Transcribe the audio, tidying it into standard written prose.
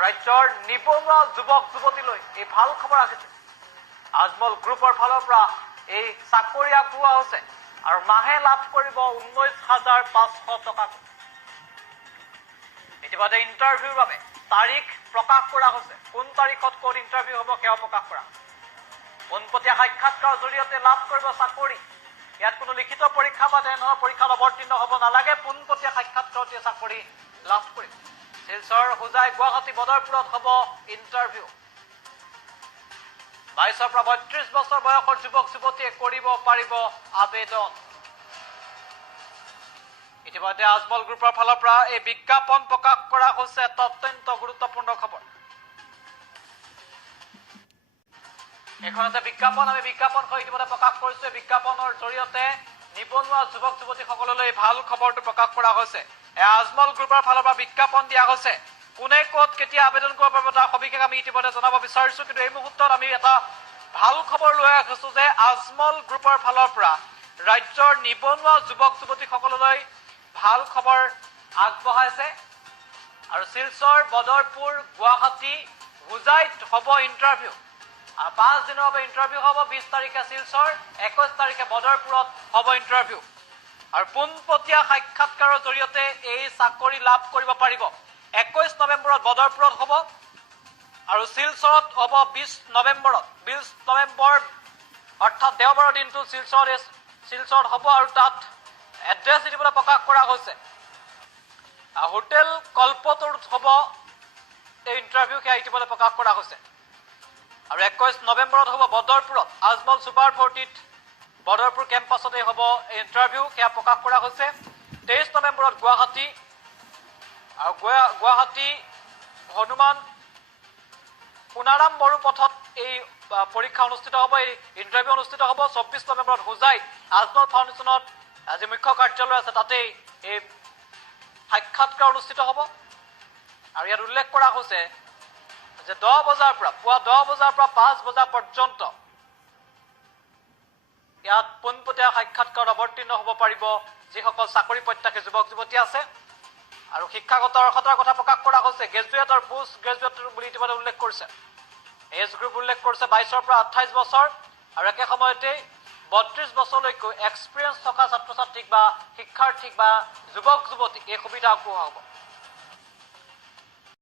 ৰাজ্যৰ নিবনুৱা যুৱক যুৱতীলৈ এই ভাল খবৰ আহিছে আজমল গ্ৰুপৰ ফালৰ পৰা এই চাকৰি আগবঢ়োৱা হৈছে আৰু মাহে লাভ কৰিব 19,500 টকা ইতিমধ্যে ইণ্টাৰভিউৰ বাবে তাৰিখ প্ৰকাশ কৰা হৈছে কোন তাৰিখত ক'ত ইণ্টাৰভিউ হ'ব সেয়াও প্ৰকাশ কৰা পোনপটীয়া সাক্ষাৎকাৰৰ জৰিয়তে লাভ কৰিব চাকৰি ইয়াত কোনো লিখিত পৰীক্ষা বা তেনেধৰণৰ পৰীক্ষাত অৱতীৰ্ণ হ'ব নালাগে পোনপটীয়া সাক্ষাৎকাৰতে চাকৰি লাভ কৰিব শিলচৰ হোজাই গুৱাহাটী বদৰপুৰত হ'ব ইণ্টাৰভিউ 22 পৰা 32 বছৰ বয়সৰ যুৱক যুৱতীয়ে কৰিব পাৰিব আবেদন ইতিমধ্যে আজমল গ্ৰুপৰ ফালৰ পৰা এই বিজ্ঞাপন প্ৰকাশ কৰা হৈছে এটা অত্যন্ত গুৰুত্বপূৰ্ণ খবৰ এখন আছে বিজ্ঞাপন আমি বিজ্ঞাপনখন ইতিমধ্যে প্ৰকাশ কৰিছো বিজ্ঞাপনৰ জৰিয়তে নিবনুৱা যুৱক যুৱতীসকললৈ ভাল খবৰটো প্ৰকাশ কৰা হৈছে আজমল গ্ৰুপৰ ফালৰ পৰা বিজ্ঞাপন দিয়া হৈছে কোনে ক'ত কেতিয়া আবেদন কৰিব পাৰিব তাৰ সবিশেষ আমি ইতিমধ্যে জনাব বিচাৰিছো কিন্তু এই মুহূৰ্তত আমি এটা ভাল খবৰ লৈ আহিছো যে আজমল গ্ৰুপৰ ফালৰ পৰা ৰাজ্যৰ নিবনুৱা যুৱক যুৱতীসকললৈ ভাল খবৰ আগবঢ়াইছে আৰু শিলচৰ বদৰপুৰ গুৱাহাটী হোজাইত হ'ব ইণ্টাৰভিউ 5 দিনৰ বাবে ইণ্টাৰভিউ হ'ব 20 তাৰিখে শিলচৰ 21 তাৰিখে বদৰপুৰত হ'ব ইণ্টাৰভিউ আৰু পোনপটীয়া সাক্ষাৎকাৰৰ জৰিয়তে এই চাকৰি লাভ কৰিব পাৰিব 21 নৱেম্বৰত বদৰপুৰত হ'ব আৰু শিলচৰত হ'ব 20 নৱেম্বৰ অৰ্থাৎ দেওবাৰৰ দিনটো শিলচৰত হ'ব আৰু তাত এড্ৰেছ দিবলৈ প্ৰকাশ কৰা হৈছে হোটেল কল্পতৰুত হ'ব এই ইণ্টাৰভিউ সেয়া ইতিমধ্যে প্ৰকাশ কৰা হৈছে আৰু 21 নৱেম্বৰত হ'ব বদৰপুৰত আজমল ছুপাৰ 40ত বদৰপুৰ কেম্পাছতে হ'ব এই ইণ্টাৰভিউ সেয়া প্ৰকাশ কৰা হৈছে 23 নৱেম্বৰত গুৱাহাটী আৰু গুৱাহাটী হনুমান পুনাৰাম বড়ো পথত এই পৰীক্ষা অনুষ্ঠিত হ'ব এই ইণ্টাৰভিউ অনুষ্ঠিত হ'ব 24 নৱেম্বৰত হোজাই আজমল ফাউণ্ডেশ্যনত আজি মুখ্য কাৰ্যালয় আছে তাতেই এই সাক্ষাৎকাৰ অনুষ্ঠিত হ'ব আৰু ইয়াত উল্লেখ কৰা হৈছে যে 10 বজাৰ পৰা পুৱা 10 বজাৰ পৰা 5 বজা পৰ্যন্ত ইয়াত পোনপটীয়া সাক্ষাৎকাৰত অৱতীৰ্ণ হ'ব পাৰিব যিসকল চাকৰি প্ৰত্যাশী যুৱক যুৱতী আছে আৰু শিক্ষাগত অৰ্হতাৰ কথা প্ৰকাশ কৰা হৈছে গ্ৰেজুৱেট আৰু পোষ্ট গ্ৰেজুৱেট বুলি ইতিমধ্যে উল্লেখ কৰিছে এজ গ্ৰুপ উল্লেখ কৰিছে 22 পৰা 28 বছৰ আৰু একে সময়তে 32 বছৰলৈকে এক্সপিৰিয়েঞ্চ থকা ছাত্ৰ ছাত্ৰীক বা শিক্ষাৰ্থীক বা যুৱক যুৱতীক এই সুবিধা আগবঢ়োৱা হ'ব